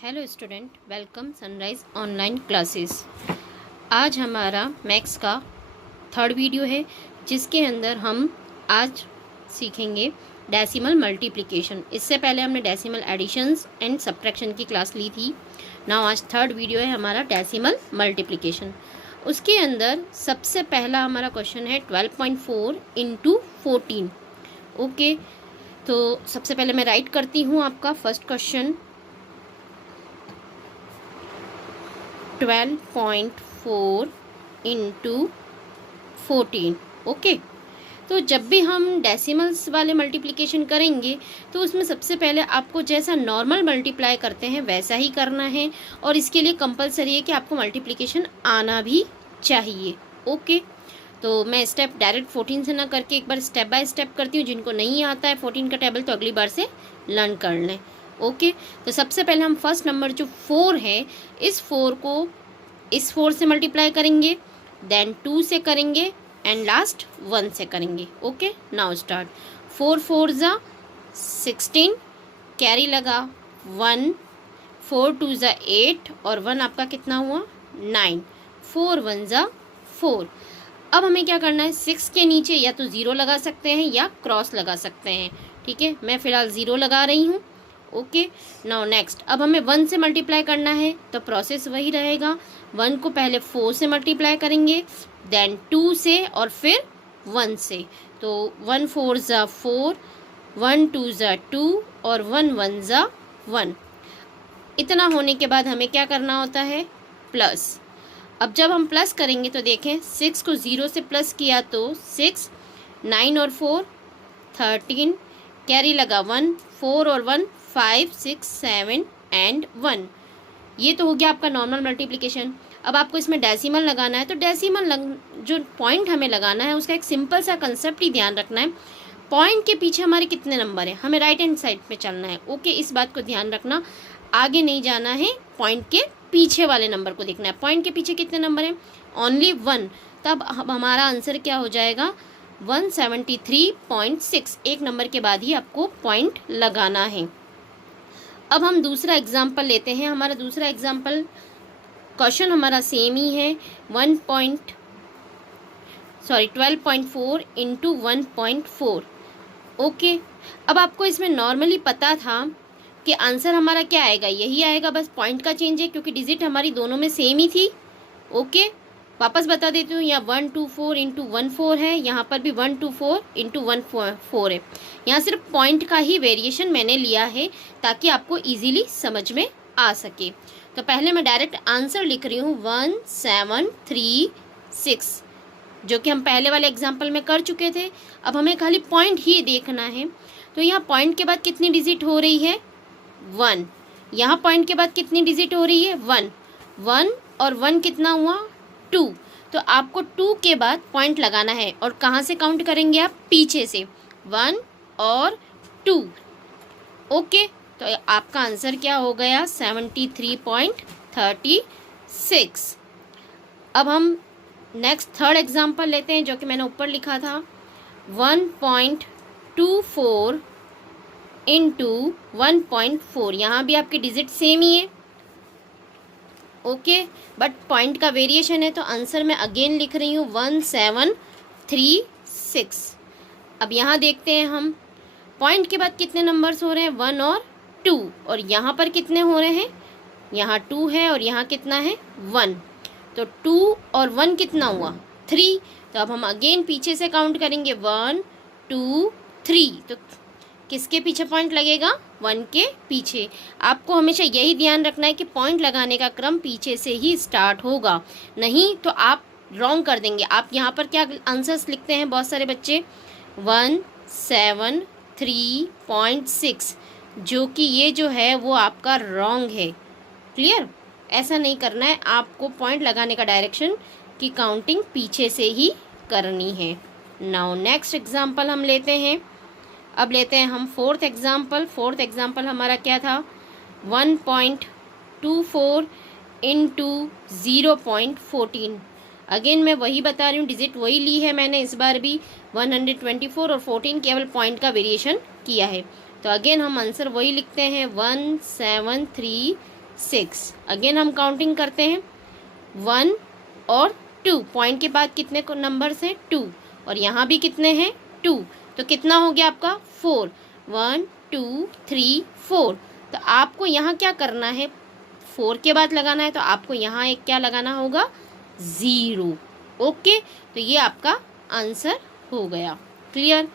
Hello student, welcome sunrise online classes. आज हमारा maths का थर्ड वीडियो है जिसके अंदर हम आज सीखेंगे डेसिमल मल्टीप्लिकेशन। इससे पहले हमने डेसिमल एडिशंस एंड सब्ट्रैक्शन की क्लास ली थी। नाउ आज थर्ड वीडियो है हमारा डेसिमल मल्टीप्लिकेशन। उसके अंदर सबसे पहला हमारा क्वेश्चन है 12.4 इंटू 14। ओके, तो सबसे पहले मैं राइट करती हूँ आपका फर्स्ट क्वेश्चन 12.4 इंटू 14। ओके, तो जब भी हम डेसिमल्स वाले मल्टीप्लिकेशन करेंगे तो उसमें सबसे पहले आपको जैसा नॉर्मल मल्टीप्लाई करते हैं वैसा ही करना है, और इसके लिए कंपलसरी है कि आपको मल्टीप्लिकेशन आना भी चाहिए। ओके, तो मैं स्टेप डायरेक्ट 14 से ना करके एक बार स्टेप बाय स्टेप करती हूँ। जिनको नहीं आता है 14 का टेबल तो अगली बार से लर्न कर लें। ओके, तो सबसे पहले हम फर्स्ट नंबर जो 4 है, इस 4 को इस 4 से मल्टीप्लाई करेंगे, देन 2 से करेंगे एंड लास्ट 1 से करेंगे। Okay, now start. 4 4 ज़ा 16, कैरी लगा 1, 4 2 ज़ा 8 और 1 आपका कितना हुआ 9, 4 1 ज़ा 4। अब हमें क्या करना है, 6 के नीचे या तो 0 लगा सकते हैं या क्रॉस लगा सकते हैं। ठीक है, मैं फ़िलहाल 0 लगा रही हूँ। ओके, नाउ नेक्स्ट, अब हमें 1 से मल्टीप्लाई करना है तो प्रोसेस वही रहेगा। 1 को पहले 4 से मल्टीप्लाई करेंगे, देन 2 से और फिर 1 से। तो 1 4 ज़ा 4, 1 2 ज़ा 2 और 1 1 ज़ा 1। इतना होने के बाद हमें क्या करना होता है, प्लस। अब जब हम प्लस करेंगे तो देखें, 6 को 0 से प्लस किया तो 6, 9 और 4 13, कैरी लगा 1, 4 और 1 5 6 7 एंड 1। ये तो हो गया आपका नॉर्मल मल्टीप्लिकेशन। अब आपको इसमें डेसिमल लगाना है, तो डेसिमल जो पॉइंट हमें लगाना है उसका एक सिंपल सा कंसेप्ट ही ध्यान रखना है। पॉइंट के पीछे हमारे कितने नंबर है, हमें राइट हैंड साइड पे चलना है। ओके, इस बात को ध्यान रखना, आगे नहीं जाना है, पॉइंट के पीछे वाले नंबर को देखना है। पॉइंट के पीछे कितने नंबर हैं, ओनली 1। तब हमारा आंसर क्या हो जाएगा 173.6। एक नंबर के बाद ही आपको पॉइंट लगाना है। अब हम दूसरा एग्जाम्पल लेते हैं। हमारा दूसरा एग्जाम्पल क्वेश्चन हमारा सेम ही है, 12.4 इंटू 1.4। ओके, अब आपको इसमें नॉर्मली पता था कि आंसर हमारा क्या आएगा, यही आएगा, बस पॉइंट का चेंज है क्योंकि डिजिट हमारी दोनों में सेम ही थी। ओके, वापस बता देती हूँ, यहाँ 124 इंटू 14 है, यहाँ पर भी 124 इंटू 1.4 है। यहाँ सिर्फ पॉइंट का ही वेरिएशन मैंने लिया है ताकि आपको इजीली समझ में आ सके। तो पहले मैं डायरेक्ट आंसर लिख रही हूँ 1736, जो कि हम पहले वाले एग्जाम्पल में कर चुके थे। अब हमें खाली पॉइंट ही देखना है। तो यहाँ पॉइंट के बाद कितनी डिजिट हो रही है 1, यहाँ पॉइंट के बाद कितनी डिजिट हो रही है 1, 1 और 1 कितना हुआ 2। तो आपको 2 के बाद पॉइंट लगाना है, और कहाँ से काउंट करेंगे आप, पीछे से, 1 और 2। ओके, तो आपका आंसर क्या हो गया 73.36। अब हम नेक्स्ट थर्ड एग्जाम्पल लेते हैं जो कि मैंने ऊपर लिखा था, 1.24 इंटू 1.4। यहाँ भी आपकी डिजिट सेम ही है। ओके, बट पॉइंट का वेरिएशन है, तो आंसर मैं अगेन लिख रही हूँ 1736। अब यहाँ देखते हैं हम, पॉइंट के बाद कितने नंबर्स हो रहे हैं 1 और 2, और यहाँ पर कितने हो रहे हैं, यहाँ 2 है और यहाँ कितना है 1। तो 2 और 1 कितना हुआ 3। तो अब हम अगेन पीछे से काउंट करेंगे 1 2 3। तो किसके पीछे पॉइंट लगेगा, 1 के पीछे। आपको हमेशा यही ध्यान रखना है कि पॉइंट लगाने का क्रम पीछे से ही स्टार्ट होगा, नहीं तो आप रॉन्ग कर देंगे। आप यहाँ पर क्या आंसर्स लिखते हैं बहुत सारे बच्चे, 173.6, जो कि ये जो है वो आपका रॉन्ग है। क्लियर, ऐसा नहीं करना है, आपको पॉइंट लगाने का डायरेक्शन की काउंटिंग पीछे से ही करनी है। नाउ नेक्स्ट एग्जाम्पल हम लेते हैं। अब लेते हैं हम फोर्थ एग्जाम्पल। फोर्थ एग्जाम्पल हमारा क्या था, 1.24 इंटू 0.14। अगेन मैं वही बता रही हूँ, डिजिट वही ली है मैंने इस बार भी, 124 और 14 केवल पॉइंट का वेरिएशन किया है। तो अगेन हम आंसर वही लिखते हैं 1736 6। अगेन हम काउंटिंग करते हैं 1 और 2, पॉइंट के बाद कितने नंबर्स हैं 2, और यहाँ भी कितने हैं 2, तो कितना हो गया आपका 4, 1 2 3 4। तो आपको यहाँ क्या करना है, 4 के बाद लगाना है, तो आपको यहाँ एक क्या लगाना होगा 0। ओके, तो ये आपका आंसर हो गया। क्लियर।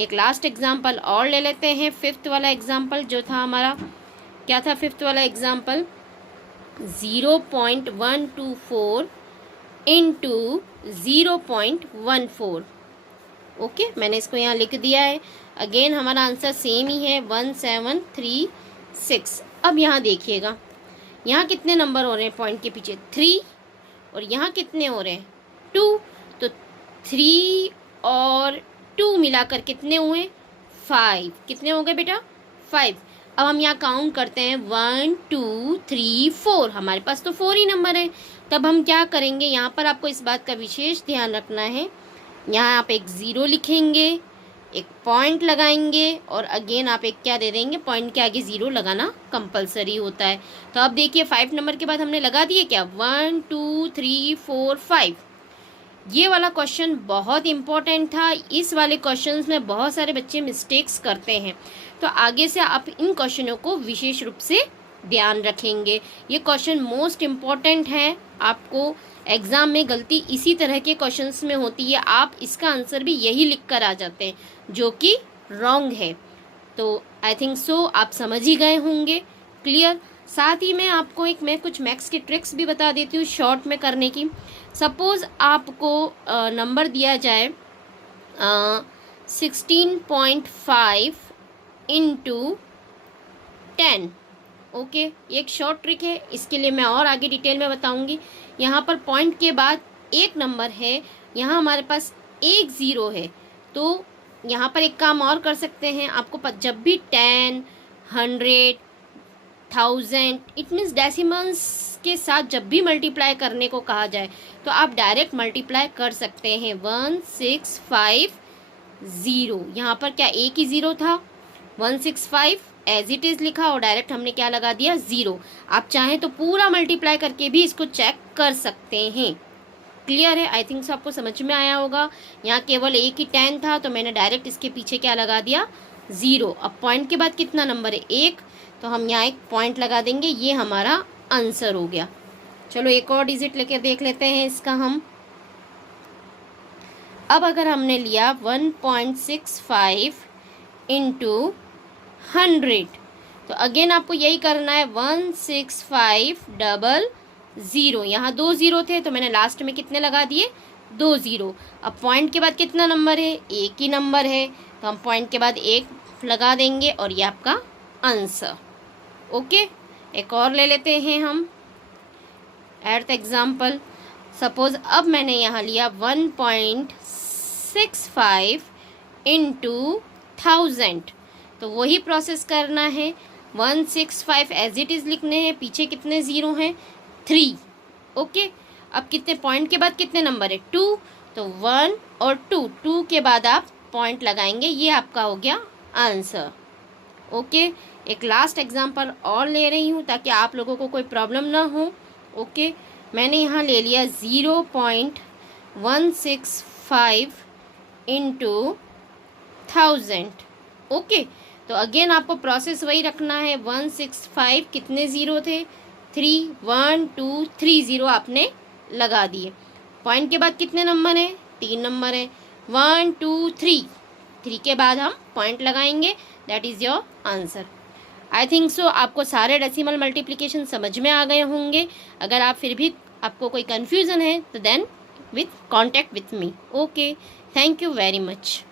एक लास्ट एग्जाम्पल और ले लेते हैं, 5th वाला एग्जाम्पल जो था हमारा, क्या था 5th वाला एग्जाम्पल, 0.124 इंटू 0.14। ओके, मैंने इसको यहाँ लिख दिया है। अगेन हमारा आंसर सेम ही है 1736। अब यहाँ देखिएगा, यहाँ कितने नंबर हो रहे हैं पॉइंट के पीछे 3, और यहाँ कितने हो रहे हैं 2, तो 3 और 2 मिलाकर कितने हुए 5। कितने हो गए बेटा 5। अब हम यहाँ काउंट करते हैं 1 2 3 4, हमारे पास तो 4 ही नंबर है। तब हम क्या करेंगे, यहाँ पर आपको इस बात का विशेष ध्यान रखना है, यहाँ आप एक 0 लिखेंगे, एक पॉइंट लगाएंगे, और अगेन आप एक क्या दे देंगे, पॉइंट के आगे 0 लगाना कंपलसरी होता है। तो अब देखिए 5 नंबर के बाद हमने लगा दिए क्या 1 2 3 4 5। ये वाला क्वेश्चन बहुत इम्पोर्टेंट था। इस वाले क्वेश्चंस में बहुत सारे बच्चे मिस्टेक्स करते हैं, तो आगे से आप इन क्वेश्चनों को विशेष रूप से ध्यान रखेंगे। ये क्वेश्चन मोस्ट इम्पॉर्टेंट है। आपको एग्ज़ाम में गलती इसी तरह के क्वेश्चंस में होती है, आप इसका आंसर भी यही लिख कर आ जाते हैं, जो कि रॉन्ग है। तो आई थिंक सो आप समझ ही गए होंगे। क्लियर। साथ ही मैं आपको मैं कुछ मैथ्स की ट्रिक्स भी बता देती हूँ शॉर्ट में करने की। सपोज़ आपको नंबर दिया जाए 16.5 इंटू 10। ओके, ये एक शॉर्ट ट्रिक है, इसके लिए मैं और आगे डिटेल में बताऊंगी। यहाँ पर पॉइंट के बाद एक नंबर है, यहाँ हमारे पास एक 0 है, तो यहाँ पर एक काम और कर सकते हैं। आपको जब भी 10, 100, 1000 इट मीन्स डेसिमल्स के साथ जब भी मल्टीप्लाई करने को कहा जाए, तो आप डायरेक्ट मल्टीप्लाई कर सकते हैं 1650। यहाँ पर क्या एक ही 0 था, 165 एज इट इज़ लिखा, और डायरेक्ट हमने क्या लगा दिया 0। आप चाहें तो पूरा मल्टीप्लाई करके भी इसको चेक कर सकते हैं। क्लियर है। आई थिंक सो आपको समझ में आया होगा। यहाँ केवल एक ही 10 था, तो मैंने डायरेक्ट इसके पीछे क्या लगा दिया 0। अब पॉइंट के बाद कितना नंबर है 1, तो हम यहाँ एक पॉइंट लगा देंगे, ये हमारा आंसर हो गया। चलो एक और डिजिट लेकर देख लेते हैं इसका हम। अब अगर हमने लिया 1.65 इंटू 100, तो अगेन आपको यही करना है 16500। यहाँ 2 0 थे, तो मैंने लास्ट में कितने लगा दिए 2 0। अब पॉइंट के बाद कितना नंबर है, एक ही नंबर है, तो हम पॉइंट के बाद 1 लगा देंगे, और ये आपका आंसर। ओके, एक और ले लेते हैं हम 8th एग्जाम्पल। सपोज अब मैंने यहाँ लिया 1.65 इंटू 1000, तो वही प्रोसेस करना है। 165 एज इट इज़ लिखने हैं, पीछे कितने 0 हैं 3। ओके, अब कितने पॉइंट के बाद कितने नंबर है 2, तो 1 और 2 के बाद आप पॉइंट लगाएंगे, ये आपका हो गया आंसर। ओके, एक लास्ट एग्जांपल और ले रही हूँ ताकि आप लोगों को कोई प्रॉब्लम ना हो। ओके, मैंने यहाँ ले लिया 0.165 इंटू 1000। ओके, तो अगेन आपको प्रोसेस वही रखना है। 165 कितने 0 थे 3, 1 2 3 0 आपने लगा दिए। पॉइंट के बाद कितने नंबर हैं 3 नंबर हैं, 1 2 3 के बाद हम पॉइंट लगाएंगे, that is your answer. I think so आपको सारे डेसिमल मल्टीप्लिकेशन समझ में आ गए होंगे। अगर आप फिर भी आपको कोई कन्फ्यूज़न है तो then with contact with me. Okay, thank you very much.